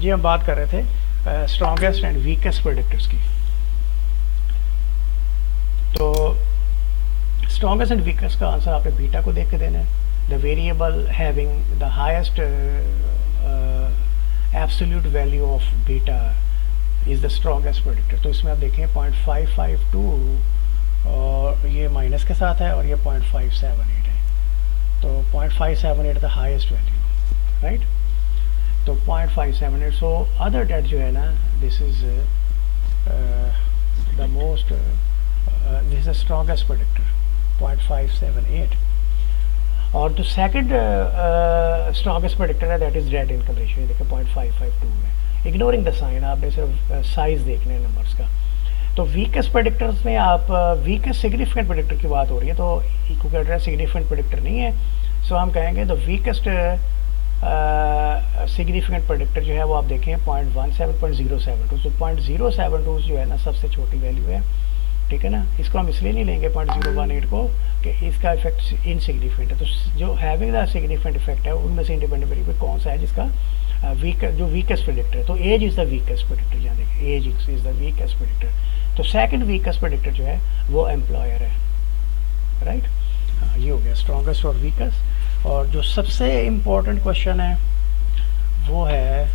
जी हम बात कर रहे थे स्ट्रॉन्गेस्ट एंड वीकेस्ट प्रेडिक्टर्स की। तो स्ट्रॉन्गेस्ट एंड वीकेस्ट का आंसर आपने बीटा को देख के देना है। The variable having the highest absolute value of beta is the strongest predictor. तो इसमें आप देखें 0.552 और ये माइनस के साथ है और ये 0.578 है। तो 0.578 द हाईएस्ट वैल्यू, राइट। तो 0.578, सो अदर डेट जो है ना, this is the most this is strongest predictor 0.578। और जो सेकंड स्ट्रॉन्गेस्ट प्रेडिक्टर है that is debt income ratio, देखिए 0.552 है। इग्नोरिंग द साइन, आपने सिर्फ साइज देखने हैं नंबर्स का। तो वीकेस्ट प्रेडिक्टर्स में आप वीकेस्ट सिग्निफिकेंट प्रेडिक्टर की बात हो रही है, तो इक्विवेलेंट सिग्निफिकेंट प्रेडिक्टर नहीं है। सो हम कहेंगे द वीकेस्ट सिग्निफिकेंट प्रेडिक्टर जो है वो आप देखें 0.17.072। तो 0.072 जो है ना सबसे छोटी वैल्यू है, ठीक है ना। इसको हम इसलिए नहीं लेंगे 0.018 को कि इसका इफेक्ट इनसिग्निफिकेंट है। तो जो हैविंग द सिग्निफिकेंट इफेक्ट है उनमें से इंडिपेंडेंट वेरिएबल कौन सा है जिसका जो वीकेस्ट प्रेडिक्टर है। तो age is the weakest predictor, यहाँ देखें age is the weakest predictor. तो सेकंड वीकेस्ट प्रेडिक्टर जो है वो एम्प्लॉयर है, राइट। ये हो गया स्ट्रॉन्गेस्ट और वीकेस्ट। और जो सबसे इम्पोर्टेंट क्वेश्चन है वो है,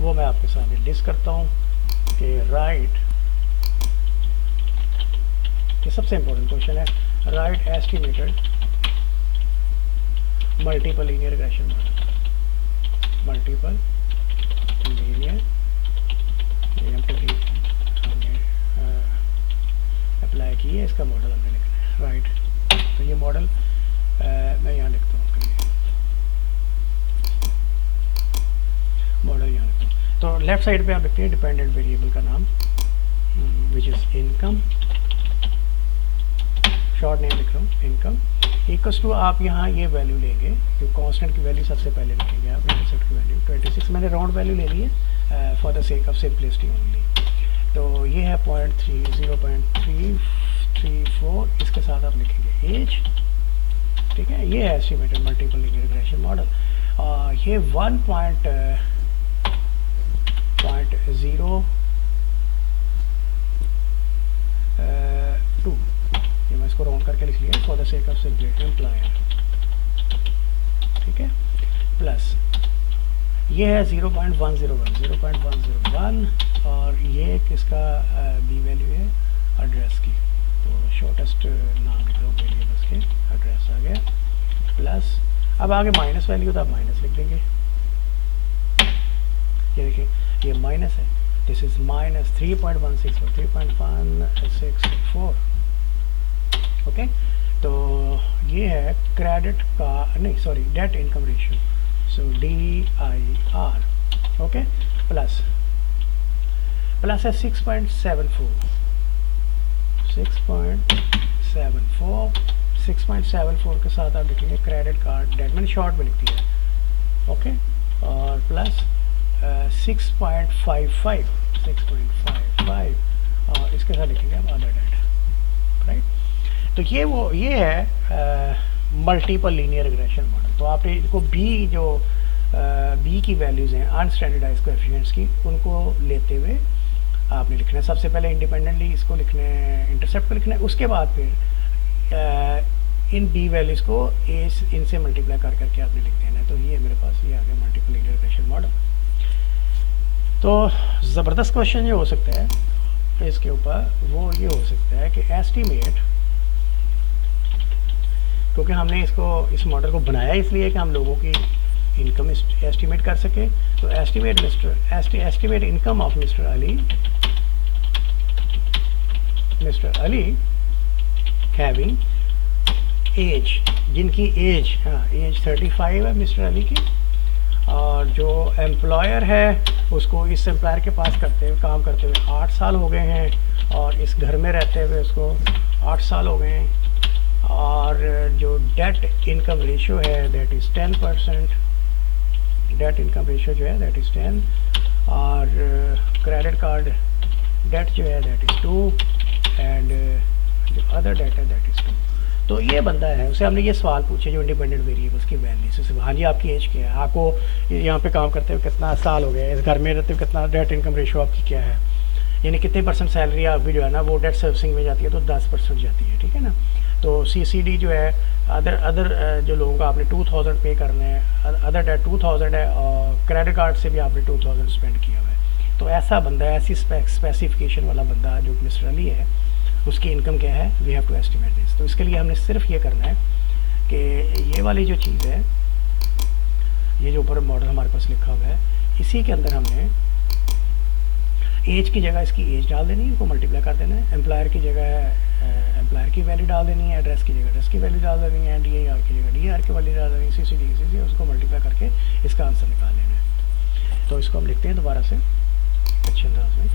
वो मैं आपके सामने लिस्ट करता हूँ कि राइट, ये सबसे इम्पोर्टेंट क्वेश्चन है, right estimated multiple linear regression model. Multiple linear हमने अप्लाई की है, इसका मॉडल हमने लिखना है, राइट। तो ये मॉडल मैं यहाँ लिखता हूँ, मॉडल यहाँ लिखता हूँ। तो लेफ्ट साइड पे आप लिखते हैं डिपेंडेंट वेरिएबल का नाम which is income, short name लिख रहा हूँ इनकम, इक्वल्स टू आप यहाँ ये वैल्यू लेंगे, जो कांस्टेंट की वैल्यू सबसे पहले लिखेंगे आप, इंटरसेप्ट की वैल्यू 26 मैंने राउंड वैल्यू ले ली है for the sake of simplicity only. तो ये है 0.334, इसके साथ आप लिखेंगे एज, ठीक है। ये है estimated multiple linear regression model. ये 1.0, ये मैं इसको राउंड करके लिख लिया for the sake of simplicity employer, ठीक है। प्लस ये है 0.101 और ये किसका बी वैल्यू है, एड्रेस की। तो शॉर्टेस्ट नाम लिख रहा हूँ वेरिएबल्स के, एड्रेस आ गया। प्लस अब आगे माइनस वैल्यू तो आप माइनस लिख देंगे, ये देखिए ये माइनस है, दिस इज माइनस 3.164, ओके। तो ये है क्रेडिट का, नहीं सॉरी, डेट इनकम रेशियो, सो DIR, ओके। प्लस है 6.74 के साथ आप लिखेंगे क्रेडिट कार्ड डेट, मैंने शॉर्ट में लिख दिया, ओके। और प्लस 6.55 और इसके साथ लिखेंगे आप अदर डेट, राइट। तो ये है मल्टीपल लीनियर रिग्रेशन मॉडल। तो आपने इनको बी जो बी की वैल्यूज़ हैं अनस्टैंडर्डाइज कोएफिशिएंट्स की, उनको लेते हुए आपने लिखना है। सबसे पहले इंडिपेंडेंटली इसको लिखना है, इंटरसेप्ट को लिखना है, उसके बाद फिर इन बी वैल्यूज़ को इनसे मल्टीप्लाई करके आपने लिख देना है। तो ये मेरे पास ये आ गया मल्टीपल लीनियर रिग्रेशन मॉडल। तो ज़बरदस्त क्वेश्चन ये हो सकता है इसके ऊपर, वो ये हो सकता है कि एस्टीमेट, क्योंकि हमने इस मॉडल को बनाया इसलिए कि हम लोगों की इनकम एस्टिमेट कर सके। तो estimate income of mister Ali having age, जिनकी एज, हाँ एज 35 है मिस्टर अली की, और जो एम्प्लॉयर है उसको इस एम्प्लॉयर के पास काम करते हुए 8 साल हो गए हैं, और इस घर में रहते हुए उसको 8 साल हो गए हैं। और जो डेट इनकम रेशियो है that is 10%, debt income ratio जो है दैट इज़ 10, और क्रेडिट कार्ड डेट जो है दैट इज़ 2, एंड जो अदर डेट है दैट इज़ 2। तो ये बंदा है, उससे हमने ये सवाल पूछे जो इंडिपेंडेंट वेरिएबल्स की वैल्यूज से, हाँ जी आपकी एज क्या है, आपको यहाँ पे काम करते हुए कितना साल हो गया, इस घर में रहते हुए कितना डेट इनकम रेशो आपकी क्या है, यानी कितने परसेंट सैलरी आपकी जो है ना वो डेट सर्विसिंग में जाती है, तो 10% जाती है, ठीक है ना। तो CCD जो है अदर जो लोगों का आपने 2000 पे करना है, अदर डेट 2000 है, और क्रेडिट कार्ड से भी आपने 2000 स्पेंड किया हुआ है। तो ऐसा बंदा है, ऐसी स्पेसिफिकेशन वाला बंदा जो मिस्टर अली है, उसकी इनकम क्या है, we have to estimate this. तो इसके लिए हमने सिर्फ ये करना है कि ये वाली जो चीज़ है, ये जो ऊपर मॉडल हमारे पास लिखा हुआ है, इसी के अंदर हमने एज की जगह इसकी एज डाल देनी है, इनको मल्टीप्लाई कर देना है, एम्प्लॉयर की जगह एम्प्लॉयर की वैल्यू डाल देनी है, एड्रेस की जगह एड्रेस की वैल्यू डाल देनी है, DAR की जगह DAR की वैल्यू डाल देनी है, CCD उसको मल्टीप्लाई करके इसका आंसर निकाल लेना है। तो इसको हम लिखते हैं दोबारा से अच्छे अंदाज में।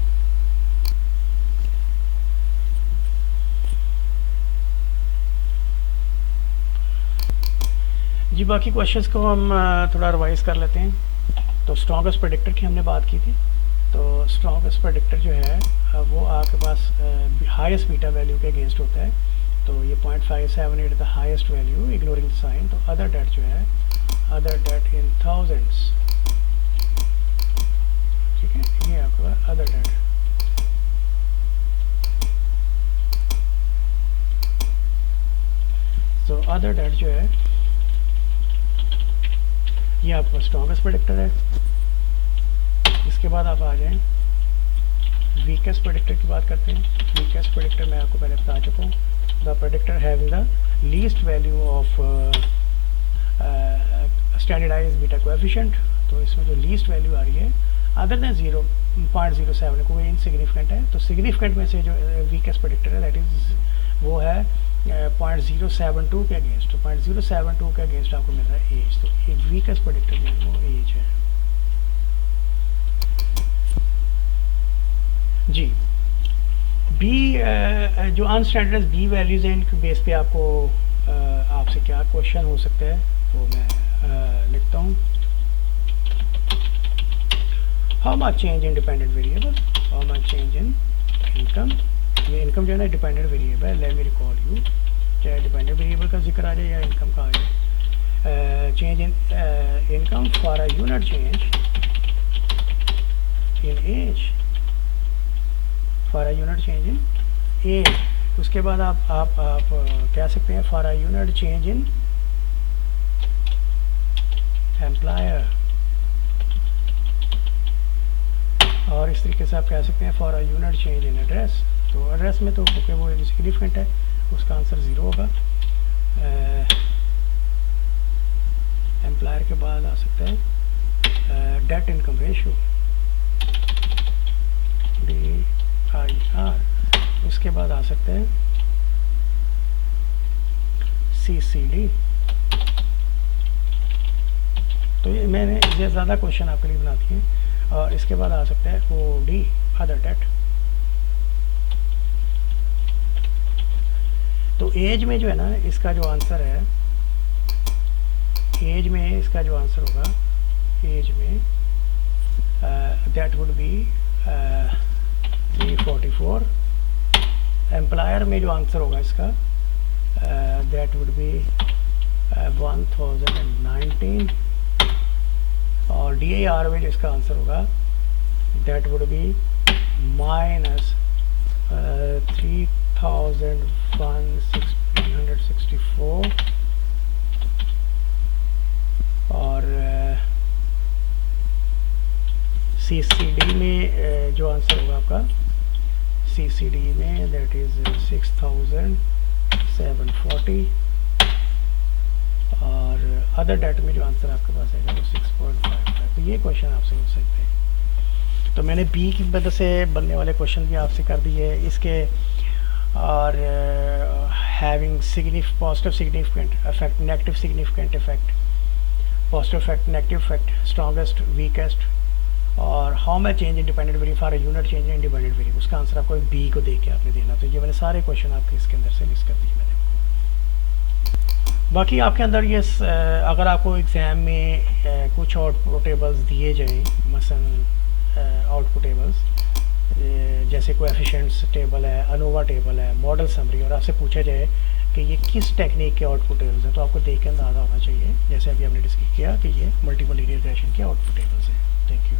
जी बाकी क्वेश्चंस को हम थोड़ा रिवाइज कर लेते हैं। तो स्ट्रॉन्गेस्ट प्रेडिक्टर की हमने बात की थी। तो स्ट्रॉन्गेस्ट प्रेडिक्टर जो है वो आपके पास हाईएस्ट बीटा वैल्यू के अगेंस्ट होता है। तो ये 0.578 the highest value ignoring the sign. तो अदर डेट जो है, अदर डेट इन थाउजेंड्स, ठीक है, ये आपका अदर डेट है। तो अदर डेट जो है ये आपका स्ट्रॉन्गेस्ट प्रेडिक्टर है। इसके बाद आप आ जाएं वीकेस्ट प्रेडिक्टर की बात करते हैं। वीकेस्ट प्रेडिक्टर मैं आपको पहले बता चुका हूँ, the predictor having the least value of standardize beta coefficient. तो इसमें जो लीस्ट वैल्यू आ रही है अदर देन 0.07 कोई इनसिग्निफिकेंट है, तो सिग्निफिकेंट में से जो वीकेस्ट प्रेडिक्टर है दैट इज वो है 0.072 के अगेंस्ट। तो 0.072 के अगेंस्ट आपको मिल रहा है एज। तो एक वीकेस्ट प्रेडिक्टर जो है वो एज है जी। बी जो अनस्टैंडर्डाइज बी वैल्यूज हैं, इनके बेस पे आपको आपसे क्या क्वेश्चन हो सकता है, तो मैं लिखता हूँ how much change in dependent variable, how much change in income. ये इनकम जो है ना डिपेंडेंट वेरिएबल है, लेट मी रिकॉल यू, चाहे डिपेंडेंट वेरिएबल का जिक्र आ जाए या इनकम का आ जाए। Change in income for a unit change in age, for a unit change in age. उसके बाद आप कह सकते हैं for a unit change in employer, और इस तरीके से आप कह सकते हैं for a unit change in address. तो एड्रेस में तो क्योंकि वो सिग्निफिकेंट है उसका आंसर 0 होगा। एम्प्लॉयर के बाद आ सकता है डेट इनकम रेशियो DIR। उसके बाद आ सकते हैं CCD। तो ये मैंने ये ज़्यादा क्वेश्चन आपके लिए बना दिए हैं। और इसके बाद आ सकता है OD अदर डेट। तो एज में जो है ना इसका जो आंसर है, एज में इसका जो आंसर होगा, एज में दैट वुड बी 344। एम्प्लॉयर में जो आंसर होगा इसका दैट वुड बी 1019। और DIR में जो इसका आंसर होगा दैट वुड बी माइनस 3164। और CCD में जो आंसर होगा आपका, CCD में दैट इज 6740। और अदर डेट में जो आंसर आपके पास है वो 6.55। तो ये क्वेश्चन आपसे हो सकते हैं। तो मैंने बी की मदद से बनने वाले क्वेश्चन भी आपसे कर दिए इसके। और having positive significant effect, negative significant effect, positive effect, negative effect, strongest, weakest, और how much change in dependent variable for unit change in independent variable. उसका आंसर आपको बी को देख के आपने देना। तो ये मैंने सारे क्वेश्चन आपके इसके अंदर से लिस्ट कर दिए मैंने। बाकी आपके अंदर ये अगर आपको एग्ज़ाम में कुछ आउटपुट टेबल्स दिए जाएँ, मसलन आउटपुट टेबल्स जैसे कोएफिशिएंट्स टेबल है, अनोवा टेबल है, मॉडल समरी, और आपसे पूछा जाए कि ये किस टेक्निक के आउटपुट टेबल्स हैं, तो आपको देख के अंदाजा होना चाहिए, जैसे अभी हमने डिस्कस किया कि ये मल्टीपल लीनियर रिग्रेशन के आउटपुट टेबल्स हैं। Thank you.